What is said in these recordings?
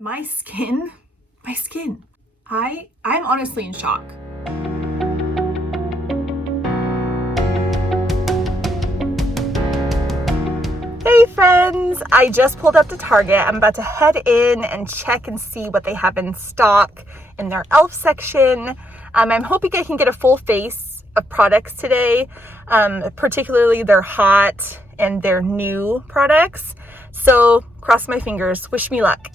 my skin. I'm honestly in shock. Hey friends, I just pulled up to Target. I'm about to head in and check and see what they have in stock in their e.l.f. section. I'm hoping I can get a full face of products today, particularly their hot and their new products. So cross my fingers, wish me luck.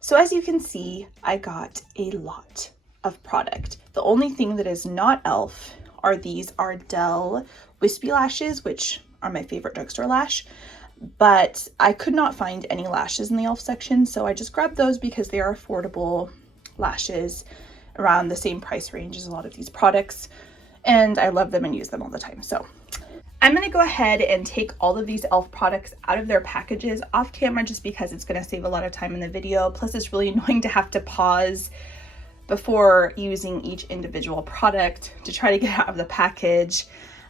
So as you can see, I got a lot of product. The only thing that is not e.l.f. are these Ardell wispy lashes, which are my favorite drugstore lash, but I could not find any lashes in the e.l.f. section, so I just grabbed those because they are affordable lashes around the same price range as a lot of these products, and I love them and use them all the time. So I'm going to go ahead and take all of these e.l.f. products out of their packages off camera just because it's going to save a lot of time in the video. Plus, it's really annoying to have to pause before using each individual product to try to get out of the package.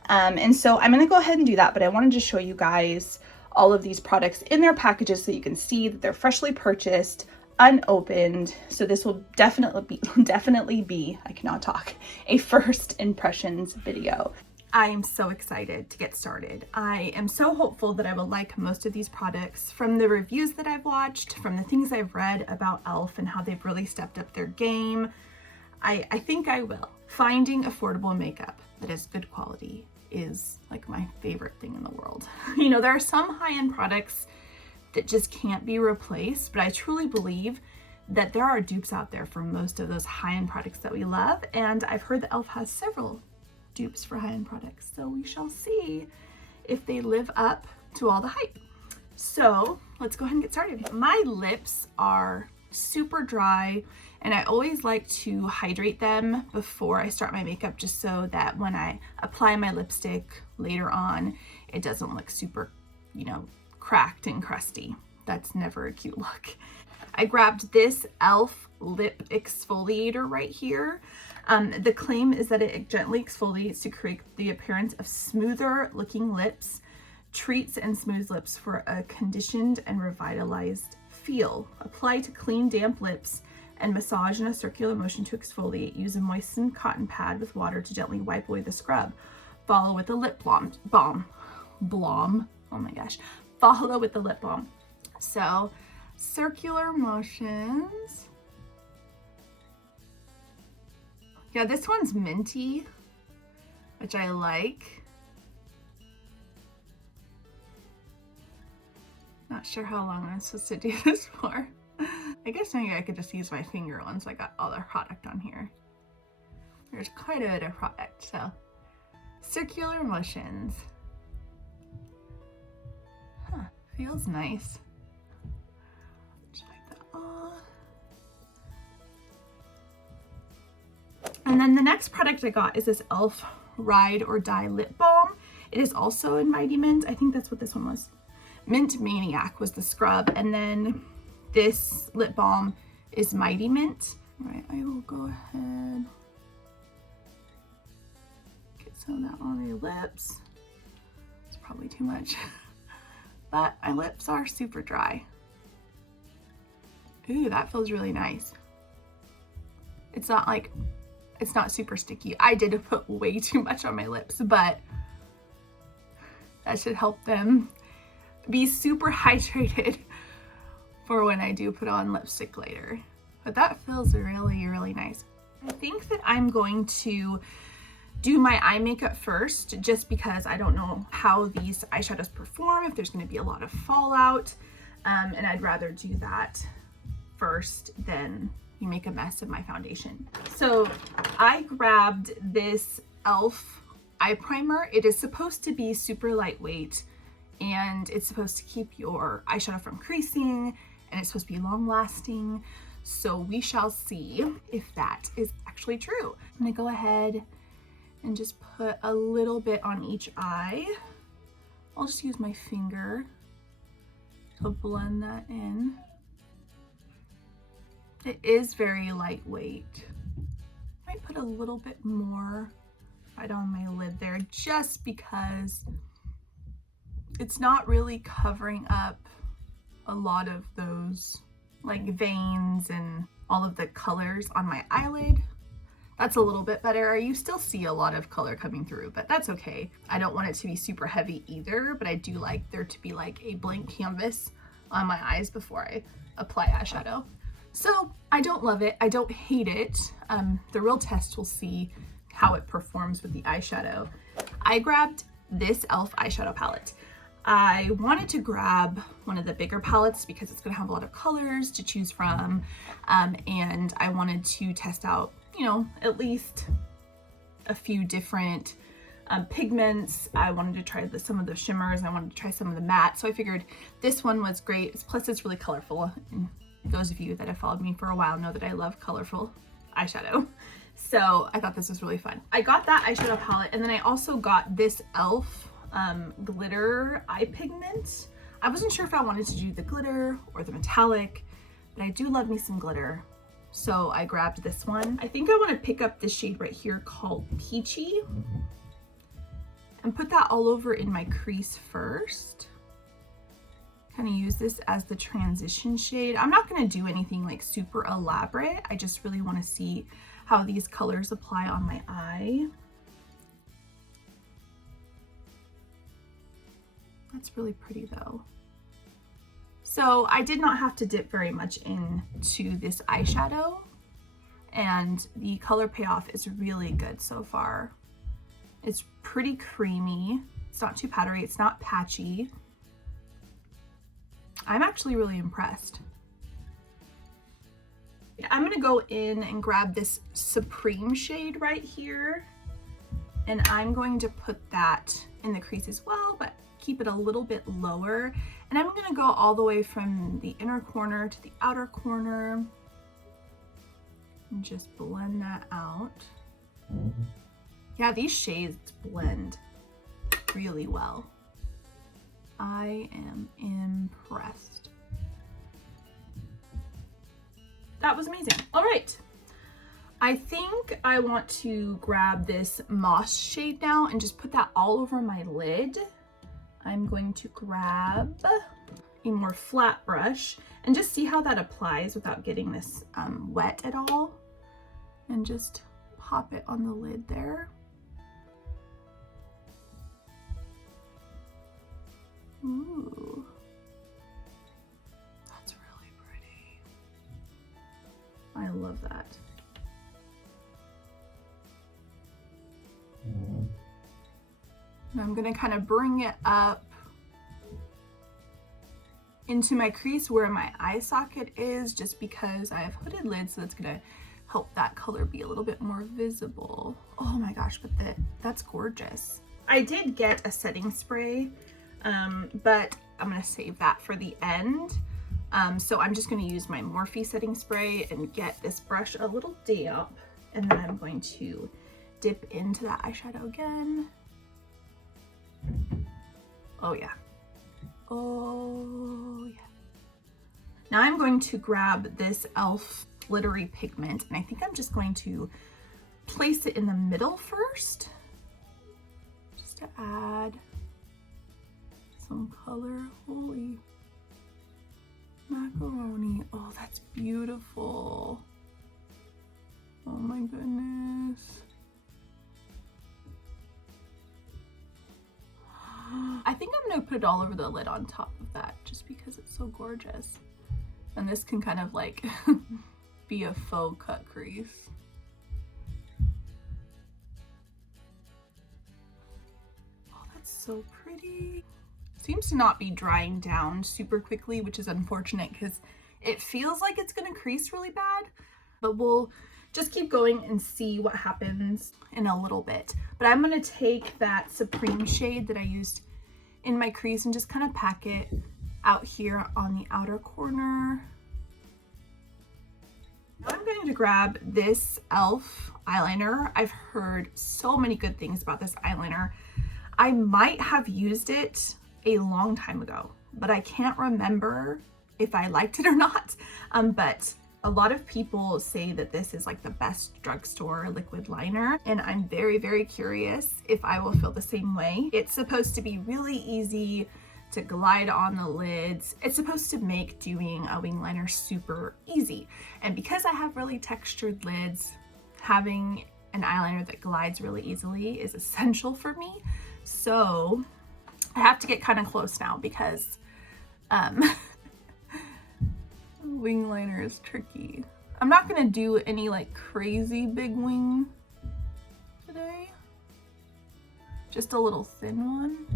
And so I'm going to go ahead and do that, but I wanted to show you guys all of these products in their packages so you can see that they're freshly purchased, unopened. So this will definitely be, I cannot talk, a first impressions video. I am so excited to get started. I am so hopeful that I will like most of these products from the reviews that I've watched, from the things I've read about e.l.f. and how they've really stepped up their game. I think I will. Finding affordable makeup that is good quality is like my favorite thing in the world. You know, there are some high-end products that just can't be replaced, but I truly believe that there are dupes out there for most of those high-end products that we love, and I've heard that e.l.f. has several dupes for high-end products, so we shall see if they live up to all the hype. So let's go ahead and get started. My lips are super dry, and I always like to hydrate them before I start my makeup, just so that when I apply my lipstick later on, it doesn't look super, you know, cracked and crusty. That's never a cute look. I grabbed this e.l.f. lip exfoliator right here. The claim is that it gently exfoliates to create the appearance of smoother looking lips, treats and smooths lips for a conditioned and revitalized feel. Apply to clean, damp lips and massage in a circular motion to exfoliate. Use a moistened cotton pad with water to gently wipe away the scrub. Follow with a lip balm. Oh my gosh. Follow with the lip balm. So, circular motions. Yeah, this one's minty, which I like. Not sure how long I'm supposed to do this for. I guess maybe I could just use my finger once I got all the product on here. There's quite a bit of product, so. Circular motions. Huh, feels nice. And then the next product I got is this e.l.f. Ride or Die Lip Balm. It is also in Mighty Mint. I think that's what this one was. Mint Maniac was the scrub. And then this lip balm is Mighty Mint. All right, I will go ahead. Get some of that on your lips. It's probably too much. But my lips are super dry. Ooh, that feels really nice. It's not like, it's not super sticky. I did put way too much on my lips, but that should help them be super hydrated for when I do put on lipstick later. But that feels really, really nice. I think that I'm going to do my eye makeup first, just because I don't know how these eyeshadows perform, if there's going to be a lot of fallout, and I'd rather do that first than you make a mess of my foundation. So I grabbed this e.l.f. eye primer. It is supposed to be super lightweight, and it's supposed to keep your eyeshadow from creasing, and it's supposed to be long lasting. So we shall see if that is actually true. I'm gonna go ahead and just put a little bit on each eye. I'll just use my finger to blend that in. It is very lightweight. Might put a little bit more right on my lid there, just because it's not really covering up a lot of those like veins and all of the colors on my eyelid. That's a little bit better. You still see a lot of color coming through, but that's okay. I don't want it to be super heavy either, but I do like there to be like a blank canvas on my eyes before I apply eyeshadow. So I don't love it, I don't hate it. The real test will see how it performs with the eyeshadow. I grabbed this e.l.f. eyeshadow palette. I wanted to grab one of the bigger palettes because it's gonna have a lot of colors to choose from, and I wanted to test out, you know, at least a few different pigments. I wanted to try some of the shimmers, I wanted to try some of the matte, so I figured this one was great. Plus it's really colorful, and those of you that have followed me for a while know that I love colorful eyeshadow. So I thought this was really fun. I got that eyeshadow palette, and then I also got this e.l.f. Glitter eye pigment. I wasn't sure if I wanted to do the glitter or the metallic, but I do love me some glitter. So I grabbed this one. I think I want to pick up this shade right here called Peachy and put that all over in my crease first. Kind of use this as the transition shade. I'm not going to do anything like super elaborate. I just really want to see how these colors apply on my eye. That's really pretty though. So I did not have to dip very much into this eyeshadow, and the color payoff is really good so far. It's pretty creamy. It's not too powdery. It's not patchy. I'm actually really impressed. I'm gonna go in and grab this Supreme shade right here, and I'm going to put that in the crease as well, but keep it a little bit lower. And I'm gonna go all the way from the inner corner to the outer corner and just blend that out. Yeah, these shades blend really well. I am impressed. That was amazing. All right. I think I want to grab this Moss shade now and just put that all over my lid. I'm going to grab a more flat brush and just see how that applies without getting this wet at all. And just pop it on the lid there. Ooh, that's really pretty. I love that. And I'm gonna kind of bring it up into my crease where my eye socket is, just because I have hooded lids, so that's gonna help that color be a little bit more visible. Oh my gosh, but that's gorgeous. I did get a setting spray, but I'm gonna save that for the end. So I'm just gonna use my Morphe setting spray and get this brush a little damp, and then I'm going to dip into that eyeshadow again. Oh yeah. Oh yeah. Now I'm going to grab this e.l.f. glittery pigment, and I think I'm just going to place it in the middle first, just to add some color. Holy macaroni. Oh, that's beautiful. Oh my goodness. I think I'm gonna put it all over the lid on top of that, just because it's so gorgeous. And this can kind of like be a faux cut crease. Oh, that's so pretty. Seems to not be drying down super quickly, which is unfortunate because it feels like it's gonna crease really bad, but we'll just keep going and see what happens in a little bit. But I'm gonna take that Supreme shade that I used in my crease and just kind of pack it out here on the outer corner. Now I'm going to grab this e.l.f. eyeliner. I've heard so many good things about this eyeliner. I might have used it a long time ago, but I can't remember if I liked it or not. But a lot of people say that this is like the best drugstore liquid liner, and I'm very, very curious if I will feel the same way. It's supposed to be really easy to glide on the lids. It's supposed to make doing a wing liner super easy. And because I have really textured lids, having an eyeliner that glides really easily is essential for me. So I have to get kind of close now because wing liner is tricky. I'm not gonna do any like crazy big wing today. Just a little thin one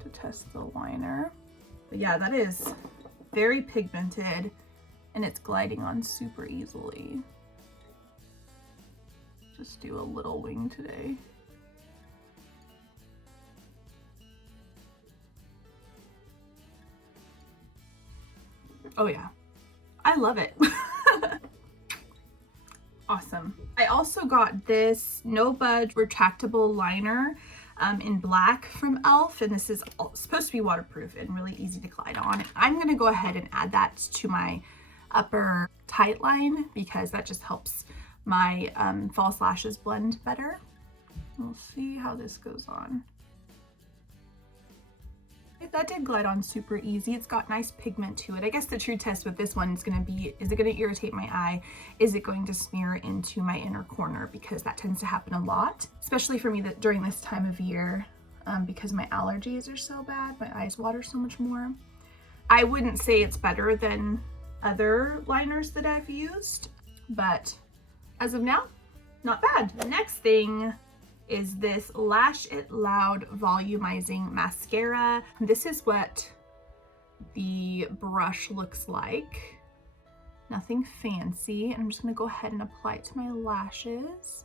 to test the liner. But yeah, that is very pigmented and it's gliding on super easily. Just do a little wing today. Oh yeah, I love it. Awesome. I also got this No Budge retractable liner in black from e.l.f. and this is supposed to be waterproof and really easy to glide on. I'm gonna go ahead and add that to my upper tight line because that just helps my false lashes blend better. We'll see how this goes on. That did glide on super easy. It's got nice pigment to it. I guess the true test with this one is going to be, is it going to irritate my eye? Is it going to smear into my inner corner? Because that tends to happen a lot, especially for me that during this time of year, because my allergies are so bad, my eyes water so much more. I wouldn't say it's better than other liners that I've used, but as of now, not bad. The next thing is this Lash It Loud Volumizing Mascara. This is what the brush looks like. Nothing fancy. I'm just gonna go ahead and apply it to my lashes.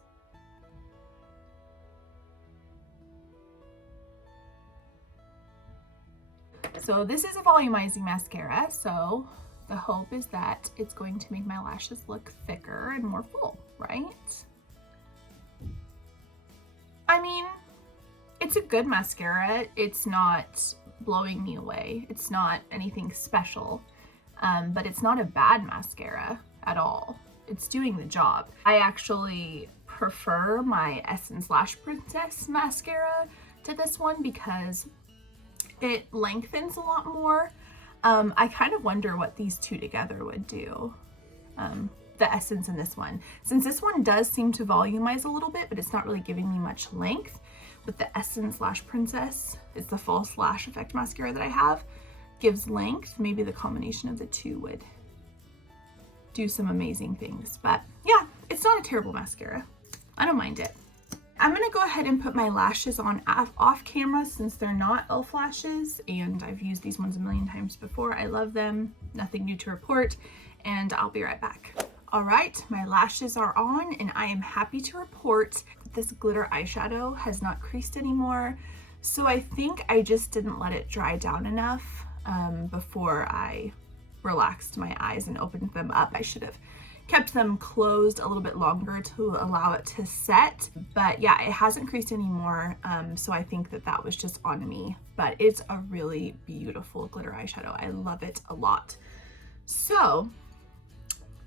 So this is a volumizing mascara, so the hope is that it's going to make my lashes look thicker and more full, right? I mean, it's a good mascara. It's not blowing me away. It's not anything special, but it's not a bad mascara at all. It's doing the job. I actually prefer my Essence Lash Princess mascara to this one because it lengthens a lot more. I kind of wonder what these two together would do. The Essence and this one. Since this one does seem to volumize a little bit, but it's not really giving me much length. With the Essence Lash Princess, it's the false lash effect mascara that I have, gives length. Maybe the combination of the two would do some amazing things. But yeah, it's not a terrible mascara. I don't mind it. I'm gonna go ahead and put my lashes on off camera since they're not e.l.f. lashes, and I've used these ones a million times before. I love them, nothing new to report, and I'll be right back. All right, my lashes are on and I am happy to report that this glitter eyeshadow has not creased anymore. So I think I just didn't let it dry down enough before I relaxed my eyes and opened them up. I should have kept them closed a little bit longer to allow it to set. But yeah, it hasn't creased anymore. So I think that that was just on me, but it's a really beautiful glitter eyeshadow. I love it a lot. So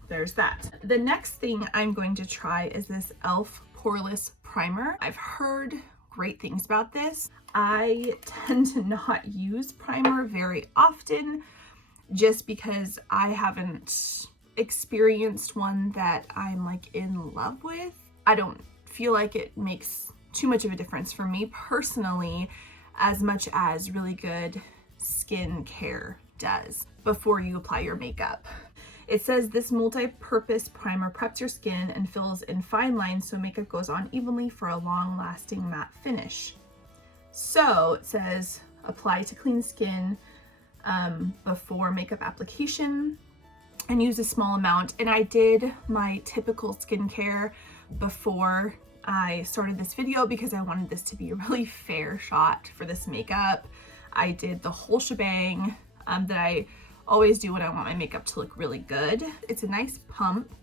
there's that. The next thing I'm going to try is this e.l.f. Poreless Primer. I've heard great things about this. I tend to not use primer very often just because I haven't experienced one that I'm like in love with. I don't feel like it makes too much of a difference for me personally as much as really good skin care does. before you apply your makeup. It says this multi-purpose primer preps your skin and fills in fine lines so makeup goes on evenly for a long-lasting matte finish. So it says apply to clean skin before makeup application and use a small amount. And I did my typical skincare before I started this video because I wanted this to be a really fair shot for this makeup. I did the whole shebang that I always do when I want my makeup to look really good. It's a nice pump,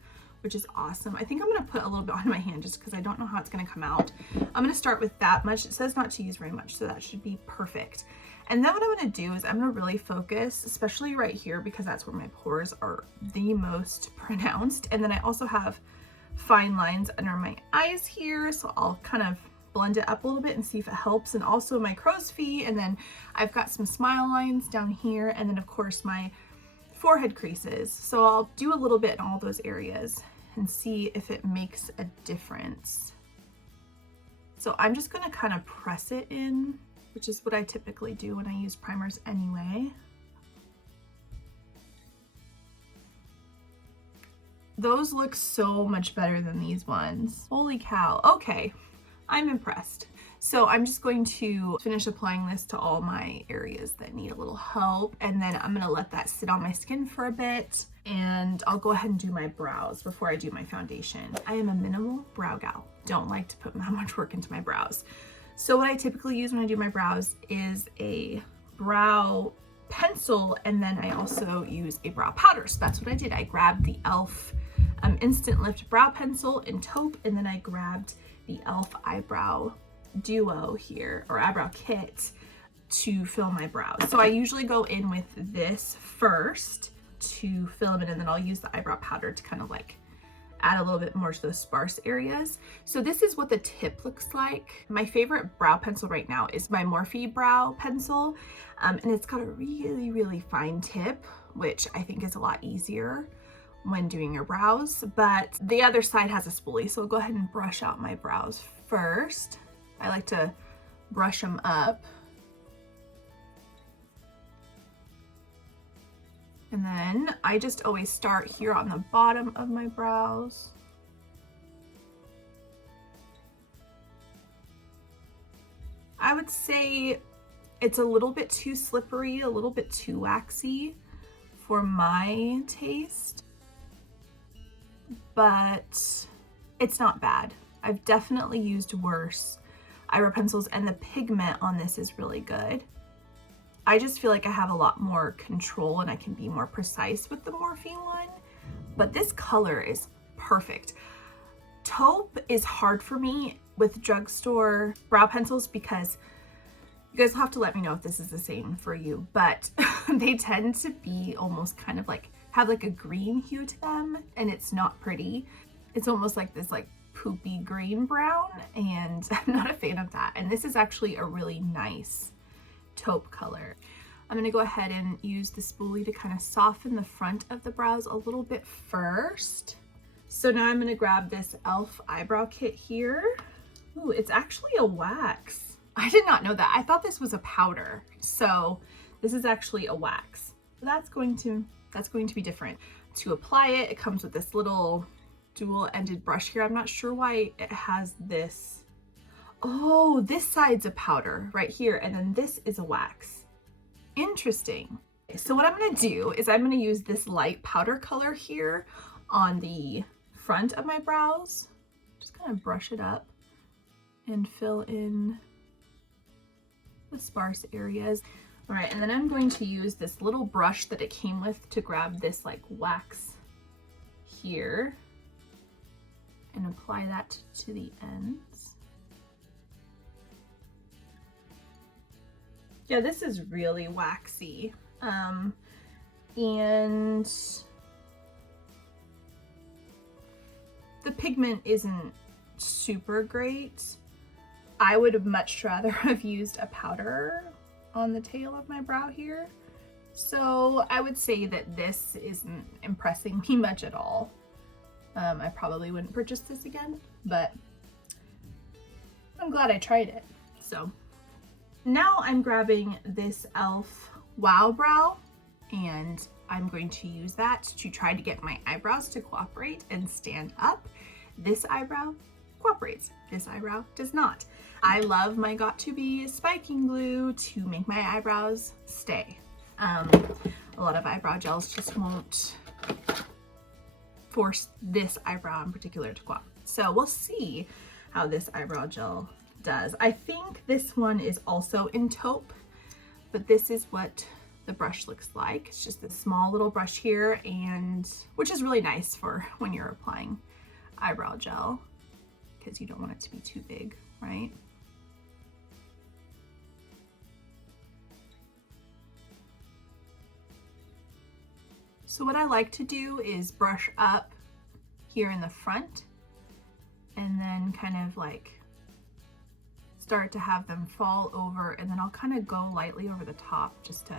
which is awesome. I think I'm gonna put a little bit on my hand just because I don't know how it's gonna come out. I'm gonna start with that much. It says not to use very much, so that should be perfect. And then what I'm gonna do is I'm gonna really focus, especially right here, because that's where my pores are the most pronounced. And then I also have fine lines under my eyes here, so I'll kind of blend it up a little bit and see if it helps. And also my crow's feet, and then I've got some smile lines down here, and then of course my forehead creases. So I'll do a little bit in all those areas and see if it makes a difference. So I'm just gonna kind of press it in, which is what I typically do when I use primers anyway. Those look so much better than these ones. Holy cow. Okay, I'm impressed. So I'm just going to finish applying this to all my areas that need a little help, and then I'm gonna let that sit on my skin for a bit, and I'll go ahead and do my brows before I do my foundation. I am a minimal brow gal. Don't like to put that much work into my brows. So what I typically use when I do my brows is a brow pencil, and then I also use a brow powder. So that's what I did. I grabbed the e.l.f. Instant Lift Brow Pencil in taupe, and then I grabbed the e.l.f. Eyebrow Duo here, or eyebrow kit, to fill my brows. So I usually go in with this first to fill them in, and then I'll use the eyebrow powder to kind of like add a little bit more to those sparse areas. So this is what the tip looks like. My favorite brow pencil right now is my Morphe brow pencil, and it's got a really, really fine tip, which I think is a lot easier when doing your brows, but the other side has a spoolie. So I'll go ahead and brush out my brows first. I like to brush them up. And then I just always start here on the bottom of my brows. I would say it's a little bit too slippery, a little bit too waxy for my taste, but it's not bad. I've definitely used worse eyebrow pencils, and the pigment on this is really good. I just feel like I have a lot more control and I can be more precise with the Morphe one, but this color is perfect. Taupe is hard for me with drugstore brow pencils because you guys will have to let me know if this is the same for you, but they tend to be almost kind of like, have like a green hue to them, and it's not pretty. It's almost like this like poopy green brown, and I'm not a fan of that. And this is actually a really nice taupe color. I'm gonna go ahead and use the spoolie to kind of soften the front of the brows a little bit first. So now I'm gonna grab this e.l.f. eyebrow kit here. Ooh, it's actually a wax. I did not know that. I thought this was a powder. So this is actually a wax. That's going to be different. To apply it, it comes with this little dual-ended brush here. I'm not sure why it has this. Oh, this side's a powder right here, and then this is a wax. Interesting. So what I'm gonna do is I'm gonna use this light powder color here on the front of my brows. Just kind of brush it up and fill in the sparse areas. All right, and then I'm going to use this little brush that it came with to grab this like wax here and apply that to the ends. Yeah, this is really waxy. And the pigment isn't super great. I would have much rather have used a powder on the tail of my brow here. So I would say that this isn't impressing me much at all. I probably wouldn't purchase this again, but I'm glad I tried it. So now I'm grabbing this e.l.f. Wow Brow, and I'm going to use that to try to get my eyebrows to cooperate and stand up. This eyebrow cooperates, this eyebrow does not. I love my Got2b spiking glue to make my eyebrows stay. A lot of eyebrow gels just won't force this eyebrow in particular to cooperate. So we'll see how this eyebrow gel does. I think this one is also in taupe, but this is what the brush looks like. It's just a small little brush here, and which is really nice for when you're applying eyebrow gel, because you don't want it to be too big, right? So what I like to do is brush up here in the front and then kind of like start to have them fall over, and then I'll kind of go lightly over the top just to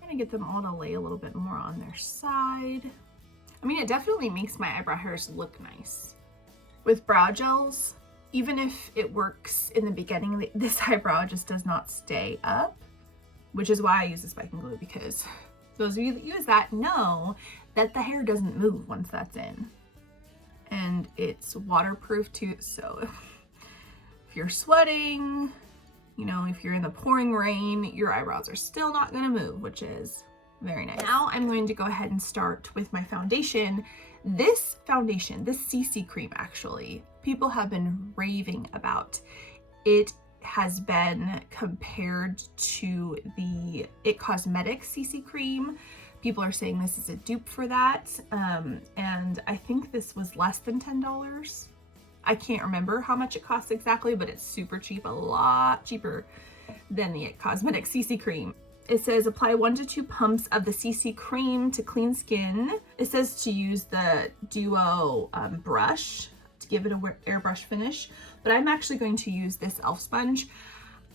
kind of get them all to lay a little bit more on their side. I mean, it definitely makes my eyebrow hairs look nice. With brow gels, even if it works in the beginning, this eyebrow just does not stay up, which is why I use the spiking glue, because those of you that use that know that the hair doesn't move once that's in. And it's waterproof too, so if you're sweating, you know, if you're in the pouring rain, your eyebrows are still not gonna move, which is very nice. Now I'm going to go ahead and start with my foundation. This foundation, this CC cream actually, people have been raving about. It has been compared to the It Cosmetics CC cream. People are saying this is a dupe for that, and I think this was less than $10. I can't remember how much it costs exactly, but it's super cheap, a lot cheaper than the It Cosmetics CC cream. It says apply 1 to 2 pumps of the CC cream to clean skin. It says to use the Duo brush to give it a airbrush finish, but I'm actually going to use this e.l.f. sponge.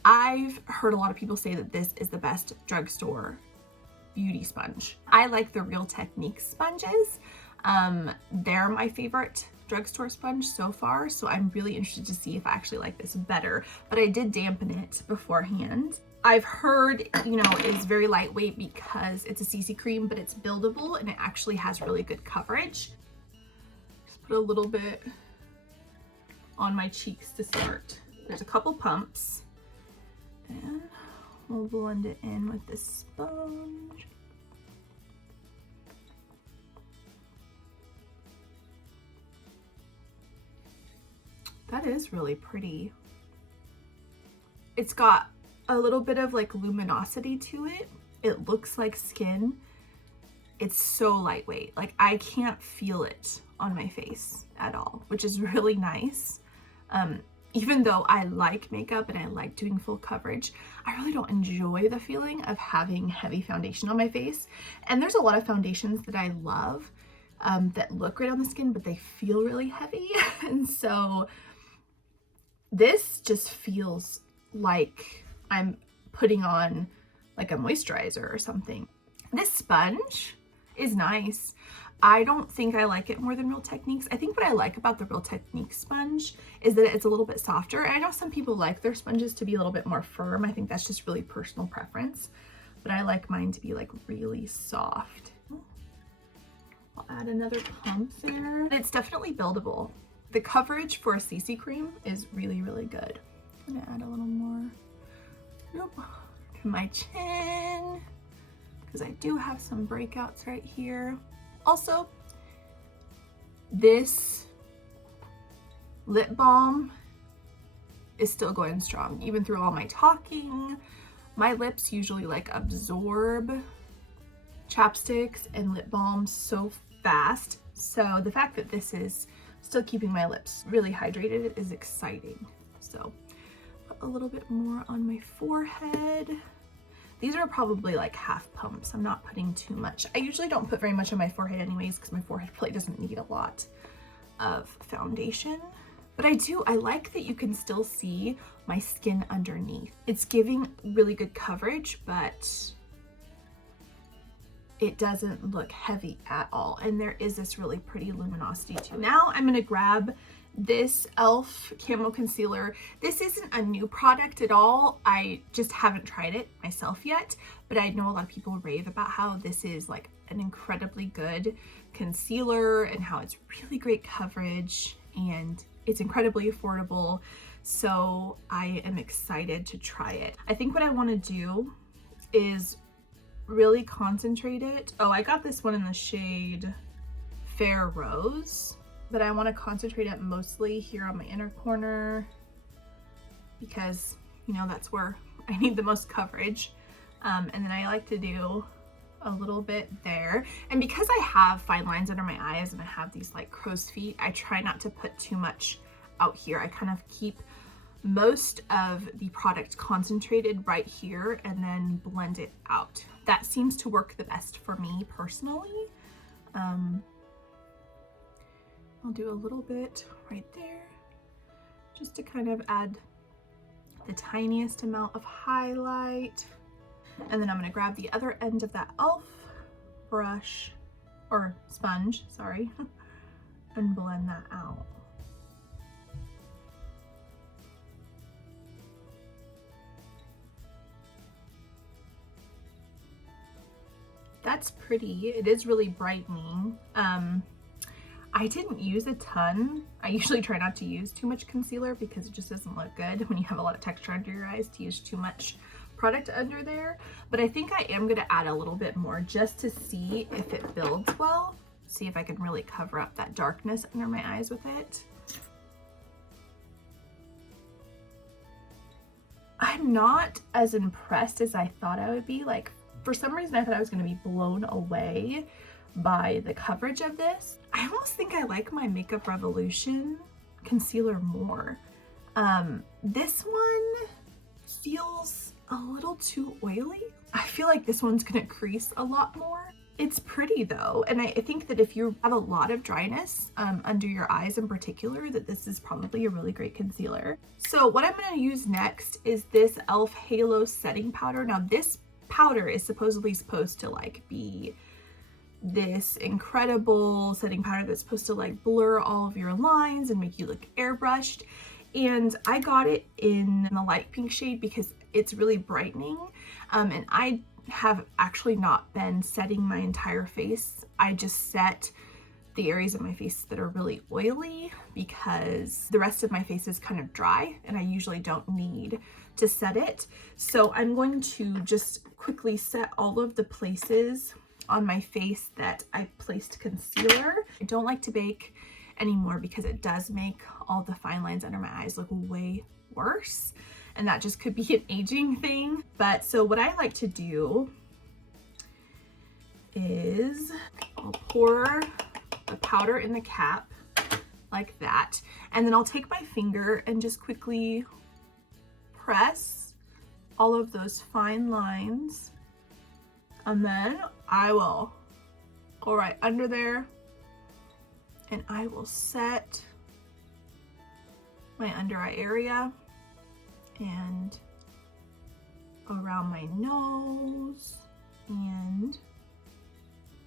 I've heard a lot of people say that this is the best drugstore beauty sponge. I like the Real Techniques sponges. They're my favorite drugstore sponge so far, so I'm really interested to see if I actually like this better, but I did dampen it beforehand. I've heard, you know, it's very lightweight because it's a CC cream, but it's buildable and it actually has really good coverage. Just put a little bit on my cheeks to start. There's a couple pumps, and we'll blend it in with this sponge. That is really pretty. It's got a little bit of like luminosity to it. It looks like skin. It's so lightweight. Like I can't feel it on my face at all, which is really nice. Even though I like makeup and I like doing full coverage, I really don't enjoy the feeling of having heavy foundation on my face. And there's a lot of foundations that I love that look great on the skin, but they feel really heavy. And so this just feels like I'm putting on like a moisturizer or something. This sponge is nice. I don't think I like it more than Real Techniques. I think what I like about the Real Techniques sponge is that it's a little bit softer. And I know some people like their sponges to be a little bit more firm. I think that's just really personal preference, but I like mine to be like really soft. I'll add another pump there. It's definitely buildable. The coverage for a CC cream is really, really good. I'm gonna add a little more to my chin because I do have some breakouts right here. Also, this lip balm is still going strong even through all my talking. My lips usually like absorb chapsticks and lip balms so fast, so the fact that this is still keeping my lips really hydrated is exciting. So put a little bit more on my forehead. These are probably like half pumps. I'm not putting too much. I usually don't put very much on my forehead anyways because my forehead really doesn't need a lot of foundation. But I like that you can still see my skin underneath. It's giving really good coverage, but it doesn't look heavy at all. And there is this really pretty luminosity to it. Now I'm gonna grab this e.l.f. Camo Concealer. This isn't a new product at all. I just haven't tried it myself yet, but I know a lot of people rave about how this is like an incredibly good concealer and how it's really great coverage and it's incredibly affordable. So I am excited to try it. I think what I want to do is really concentrate it. Oh, I got this one in the shade Fair Rose, but I want to concentrate it mostly here on my inner corner because, you know, that's where I need the most coverage. And then I like to do a little bit there. And because I have fine lines under my eyes and I have these like crow's feet, I try not to put too much out here. I kind of keep most of the product concentrated right here and then blend it out. That seems to work the best for me personally. I'll do a little bit right there just to kind of add the tiniest amount of highlight. And then I'm gonna grab the other end of that e.l.f. brush, or sponge, sorry, and blend that out. That's pretty. It is really brightening. I didn't use a ton. I usually try not to use too much concealer because it just doesn't look good when you have a lot of texture under your eyes to use too much product under there. But I think I am gonna add a little bit more just to see if it builds well. See if I can really cover up that darkness under my eyes with it. I'm not as impressed as I thought I would be. Like, for some reason I thought I was gonna be blown away by the coverage of this. I almost think I like my Makeup Revolution concealer more. This one feels a little too oily. I feel like this one's gonna crease a lot more. It's pretty though, and I think that if you have a lot of dryness under your eyes in particular, that this is probably a really great concealer. So what I'm gonna use next is this e.l.f. Halo Setting Powder. Now this powder is supposedly supposed to like be this incredible setting powder that's supposed to like blur all of your lines and make you look airbrushed. And I got it in the light pink shade because it's really brightening. And I have actually not been setting my entire face. I just set the areas of my face that are really oily because the rest of my face is kind of dry and I usually don't need to set it. So I'm going to just quickly set all of the places on my face that I placed concealer. I don't like to bake anymore because it does make all the fine lines under my eyes look way worse. And that just could be an aging thing. But so what I like to do is I'll pour the powder in the cap like that. And then I'll take my finger and just quickly press all of those fine lines. And then I will go right under there and I will set my under eye area and around my nose and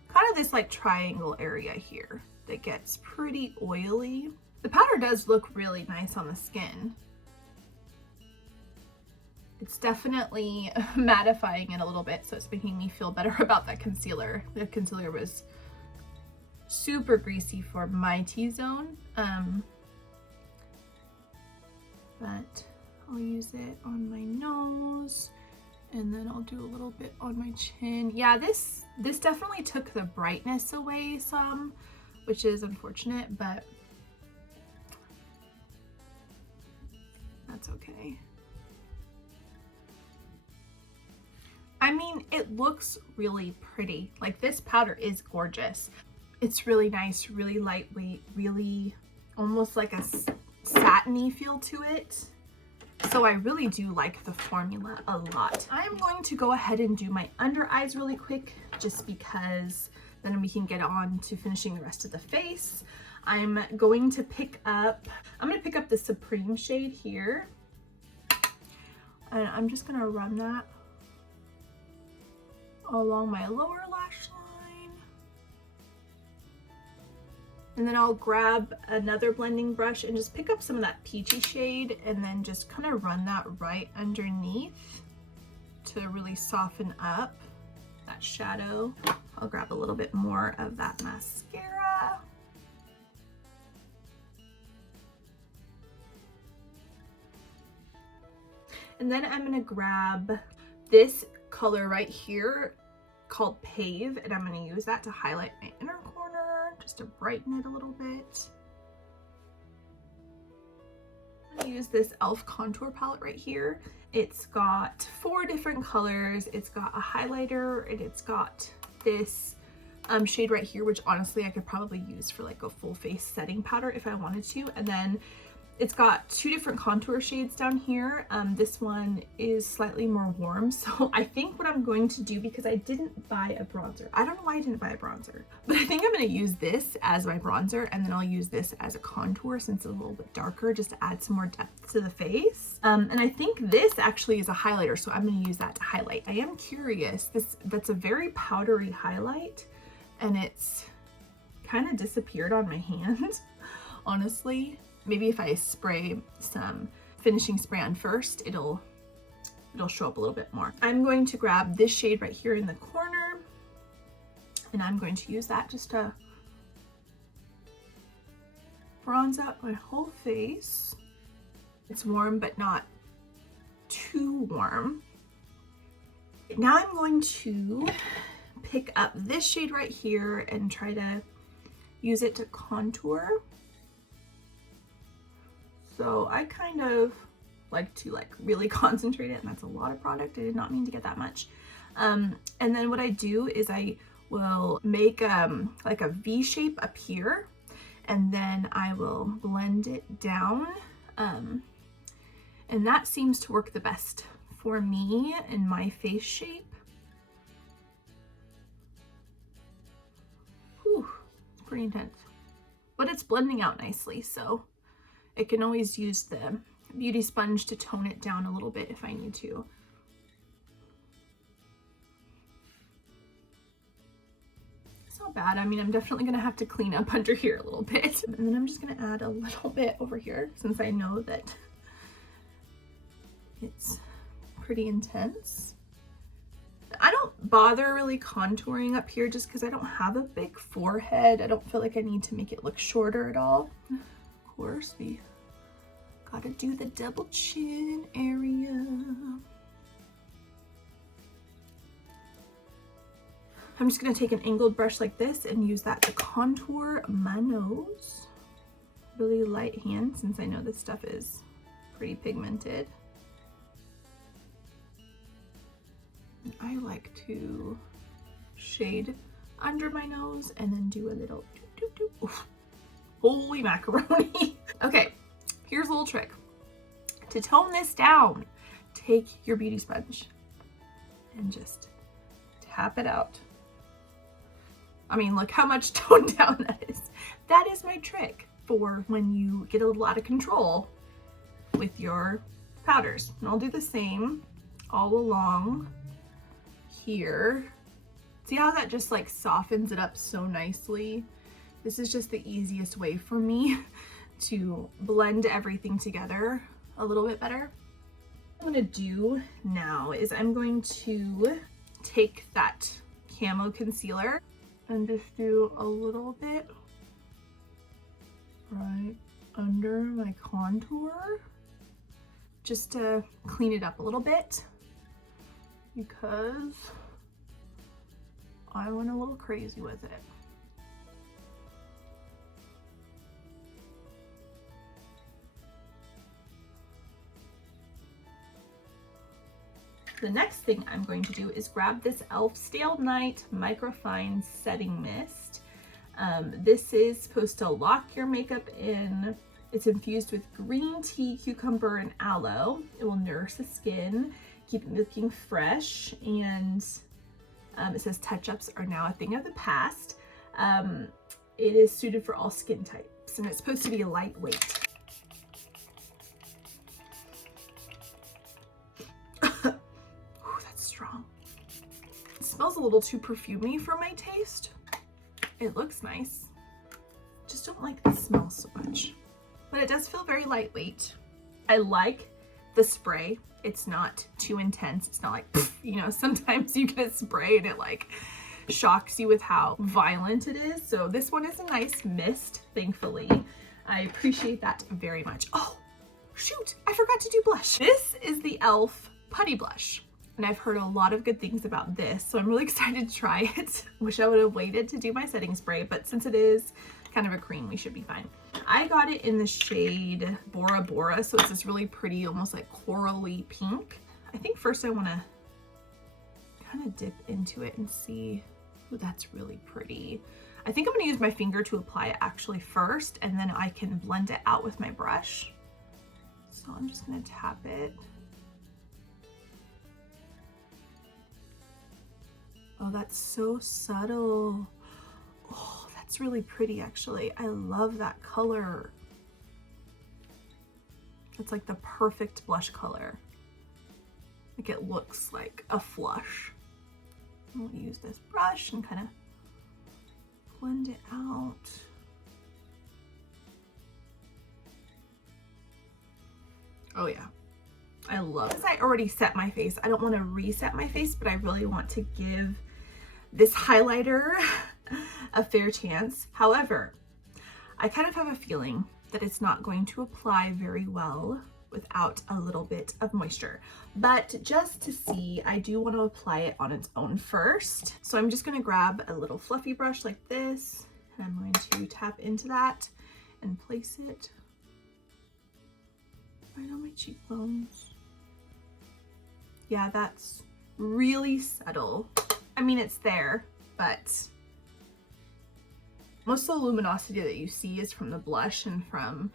kind of this like triangle area here that gets pretty oily. The powder does look really nice on the skin. It's definitely mattifying it a little bit, so it's making me feel better about that concealer. The concealer was super greasy for my T-zone, but I'll use it on my nose, and then I'll do a little bit on my chin. Yeah, this definitely took the brightness away some, which is unfortunate, but that's okay. I mean, it looks really pretty. Like, this powder is gorgeous. It's really nice, really lightweight, really almost like a satiny feel to it. So I really do like the formula a lot. I'm going to go ahead and do my under eyes really quick just because then we can get on to finishing the rest of the face. I'm going to pick up the Supreme shade here. And I'm just gonna run that along my lower lash And then I'll grab another blending brush and just pick up some of that peachy shade and then just kind of run that right underneath to really soften up that shadow. I'll grab a little bit more of that mascara. And then I'm gonna grab this color right here called Pave, and I'm gonna use that to highlight my inner corner, just to brighten it a little bit. I'm gonna use this e.l.f. contour palette right here. It's got 4 different colors. It's got a highlighter, and it's got this shade right here, which honestly I could probably use for like a full face setting powder if I wanted to. And then it's got 2 different contour shades down here. This one is slightly more warm. So I think what I'm going to do, because I didn't buy a bronzer, I don't know why I didn't buy a bronzer, but I think I'm going to use this as my bronzer, and then I'll use this as a contour since it's a little bit darker, just to add some more depth to the face. And I think this actually is a highlighter, so I'm going to use that to highlight. I am curious, that's a very powdery highlight, and it's kind of disappeared on my hand, honestly. Maybe if I spray some finishing spray on first, it'll show up a little bit more. I'm going to grab this shade right here in the corner, and I'm going to use that just to bronze out my whole face. It's warm, but not too warm. Now I'm going to pick up this shade right here and try to use it to contour. So I kind of like to really concentrate it, and that's a lot of product. I did not mean to get that much. And then what I do is I will make like a V shape up here, and then I will blend it down. And that seems to work the best for me in my face shape. Whew, it's pretty intense, but it's blending out nicely, so I can always use the beauty sponge to tone it down a little bit if I need to. It's not bad. I mean, I'm definitely gonna have to clean up under here a little bit. And then I'm just gonna add a little bit over here since I know that it's pretty intense. I don't bother really contouring up here just because I don't have a big forehead. I don't feel like I need to make it look shorter at all. Of course, we gotta do the double chin area. I'm just gonna take an angled brush like this and use that to contour my nose. Really light hand since I know this stuff is pretty pigmented. I like to shade under my nose and then do a little doo-doo-doo. Holy macaroni. Okay, here's a little trick. To tone this down, take your beauty sponge and just tap it out. I mean, look how much toned down that is. That is my trick for when you get a little out of control with your powders. And I'll do the same all along here. See how that just like softens it up so nicely? This is just the easiest way for me to blend everything together a little bit better. What I'm gonna do now is I'm going to take that camo concealer and just do a little bit right under my contour just to clean it up a little bit because I went a little crazy with it. The next thing I'm going to do is grab this e.l.f. Stale Night Microfine Setting Mist. This is supposed to lock your makeup in. It's infused with green tea, cucumber, and aloe. It will nourish the skin, keep it looking fresh, and it says touch-ups are now a thing of the past. It is suited for all skin types, and it's supposed to be lightweight. It smells a little too perfumey for my taste. It looks nice. just don't like the smell so much. But it does feel very lightweight. I like the spray. It's not too intense. It's not like, you know, sometimes you get a spray and it like shocks you with how violent it is. So this one is a nice mist, thankfully. I appreciate that very much. Oh, shoot, I forgot to do blush. This is the e.l.f. Putty Blush. And I've heard a lot of good things about this, so I'm really excited to try it. Wish I would have waited to do my setting spray, but since it is kind of a cream, we should be fine. I got it in the shade Bora Bora, so it's this really pretty, almost like corally pink. I think first I want to kind of dip into it and see. Ooh, that's really pretty. I think I'm going to use my finger to apply it actually first, and then I can blend it out with my brush. So I'm just going to tap it. Oh, that's so subtle. Oh, that's really pretty actually. I love that color. It's like the perfect blush color. Like it looks like a flush. I'll use this brush and kind of blend it out. Oh yeah. I love it. Since I already set my face, I don't want to reset my face, but I really want to give this highlighter a fair chance. However, I kind of have a feeling that it's not going to apply very well without a little bit of moisture. But just to see, I do want to apply it on its own first. So I'm just going to grab a little fluffy brush like this, and I'm going to tap into that and place it right on my cheekbones. Yeah, that's really subtle. I mean, it's there, but most of the luminosity that you see is from the blush and from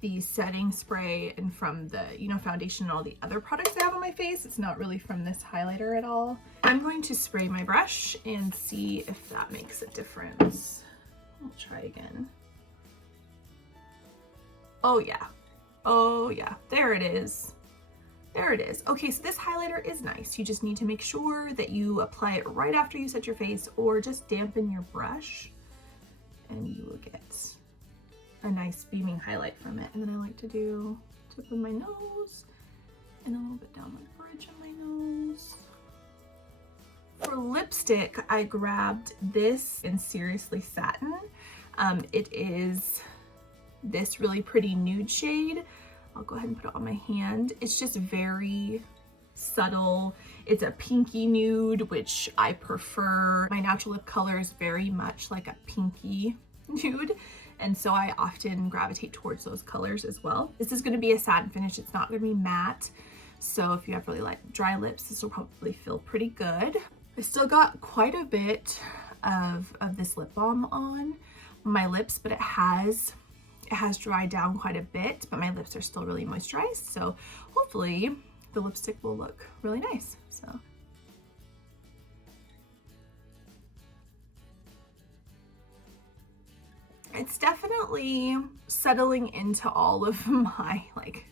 the setting spray and from the, you know, foundation and all the other products I have on my face. It's not really from this highlighter at all. I'm going to spray my brush and see if that makes a difference. I'll try again. Oh yeah. Oh yeah, there it is. There it is. Okay, so this highlighter is nice. You just need to make sure that you apply it right after you set your face, or just dampen your brush and you will get a nice beaming highlight from it. And then I like to do tip of my nose and a little bit down the bridge of my nose. For lipstick, I grabbed this in Seriously Satin. It is this really pretty nude shade. I'll go ahead and put it on my hand. It's just very subtle. It's a pinky nude, which I prefer. My natural lip color is very much like a pinky nude, and so I often gravitate towards those colors as well. This is going to be a satin finish. It's not going to be matte, so if you have really like dry lips, this will probably feel pretty good. I still got quite a bit of this lip balm on my lips, but it has dried down quite a bit, but my lips are still really moisturized, so hopefully the lipstick will look really nice. So it's definitely settling into all of my like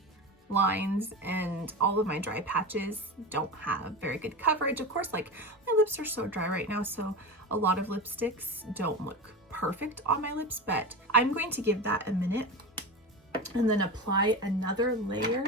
lines, and all of my dry patches don't have very good coverage. Of course, like my lips are so dry right now, so a lot of lipsticks don't look perfect on my lips, but I'm going to give that a minute and then apply another layer.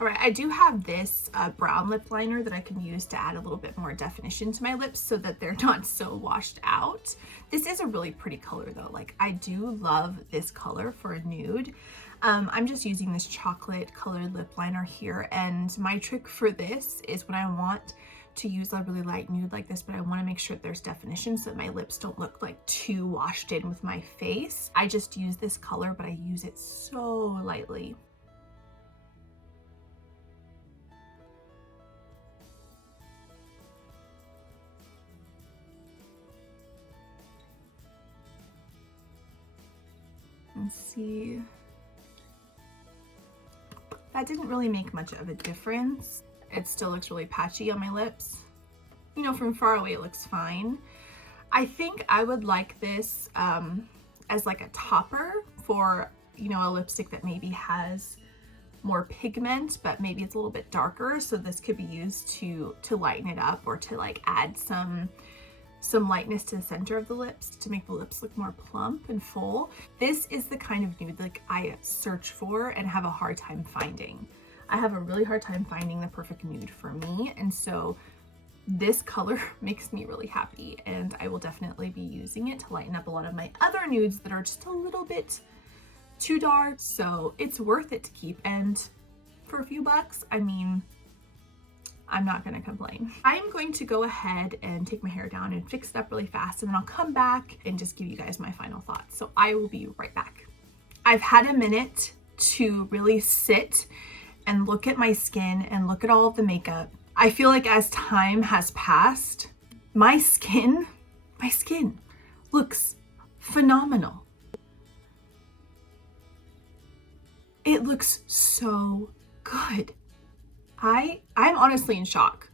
All right, I do have this brown lip liner that I can use to add a little bit more definition to my lips so that they're not so washed out. This is a really pretty color though. Like, I do love this color for a nude. I'm just using this chocolate colored lip liner here, and my trick for this is when I want to use a really light nude like this, but I want to make sure that there's definition so that my lips don't look like too washed in with my face. I just use this color, but I use it so lightly. And see, that didn't really make much of a difference. It still looks really patchy on my lips. You know, from far away it looks fine. I think I would like this as like a topper for, you know, a lipstick that maybe has more pigment, but maybe it's a little bit darker. So this could be used to lighten it up, or to like add some some lightness to the center of the lips to make the lips look more plump and full. This is the kind of nude like I search for and have a hard time finding. I have a really hard time finding the perfect nude for me, and so this color makes me really happy, and I will definitely be using it to lighten up a lot of my other nudes that are just a little bit too dark. So it's worth it to keep, and for a few bucks, I mean, I'm not gonna complain. I'm going to go ahead and take my hair down and fix it up really fast, and then I'll come back and just give you guys my final thoughts. So I will be right back. I've had a minute to really sit and look at my skin and look at all of the makeup. I feel like as time has passed, my skin looks phenomenal. It looks so good. I'm honestly in shock.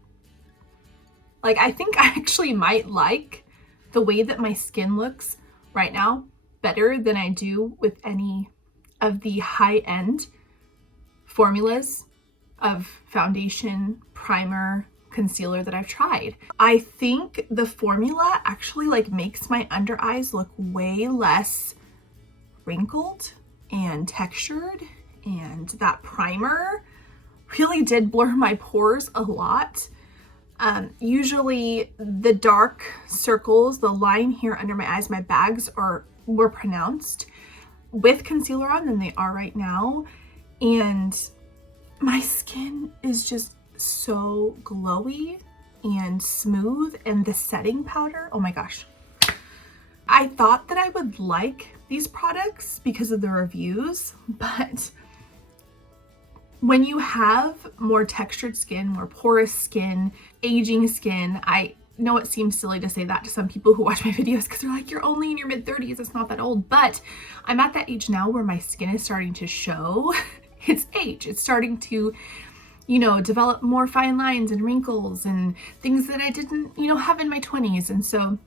Like, I think I actually might like the way that my skin looks right now better than I do with any of the high-end formulas of foundation, primer, concealer that I've tried. I think the formula actually like makes my under eyes look way less wrinkled and textured, and that primer really did blur my pores a lot. Usually the dark circles, the line here under my eyes, my bags are more pronounced with concealer on than they are right now, and my skin is just so glowy and smooth, and the setting powder, oh my gosh. I thought that I would like these products because of the reviews, but when you have more textured skin, more porous skin, aging skin, I know it seems silly to say that to some people who watch my videos because they're like, you're only in your mid-30s, it's not that old, but I'm at that age now where my skin is starting to show its age. It's starting to, you know, develop more fine lines and wrinkles and things that I didn't, you know, have in my 20s. And so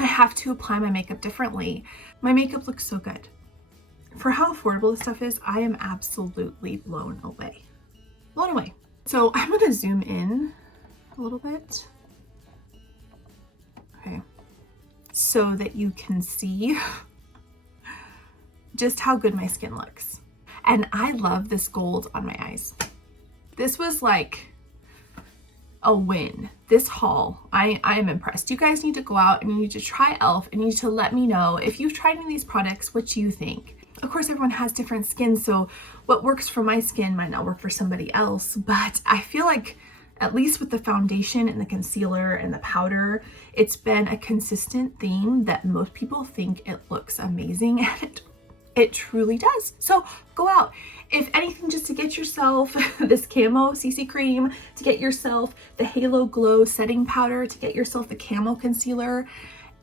I have to apply my makeup differently. My makeup looks so good. For how affordable this stuff is, I am absolutely blown away. Blown away. So I'm gonna zoom in a little bit. Okay. So that you can see just how good my skin looks. And I love this gold on my eyes. This was like a win. This haul, I am impressed. You guys need to go out and you need to try e.l.f. and you need to let me know if you've tried any of these products, what you think. Of course, everyone has different skin, so what works for my skin might not work for somebody else, but I feel like at least with the foundation and the concealer and the powder, it's been a consistent theme that most people think it looks amazing, and it truly does. So go out, if anything, just to get yourself this camo CC cream, to get yourself the Halo Glow setting powder, to get yourself the camo concealer,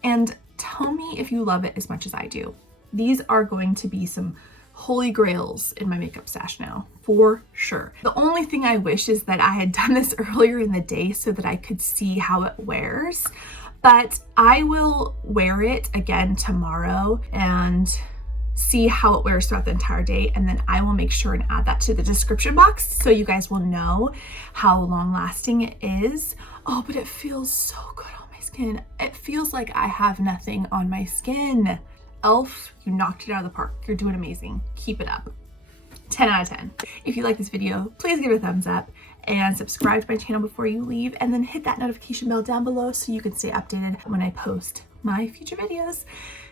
and tell me if you love it as much as I do. These are going to be some holy grails in my makeup stash now, for sure. The only thing I wish is that I had done this earlier in the day so that I could see how it wears, but I will wear it again tomorrow and see how it wears throughout the entire day, and then I will make sure and add that to the description box so you guys will know how long lasting it is. Oh, but it feels so good on my skin. It feels like I have nothing on my skin. e.l.f., you knocked it out of the park. You're doing amazing. Keep it up. 10 out of 10. If you like this video, please give it a thumbs up and subscribe to my channel before you leave, and then hit that notification bell down below so you can stay updated when I post my future videos.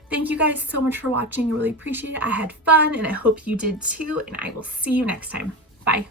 Thank you guys so much for watching. I really appreciate it. I had fun and I hope you did too, and I will see you next time. Bye.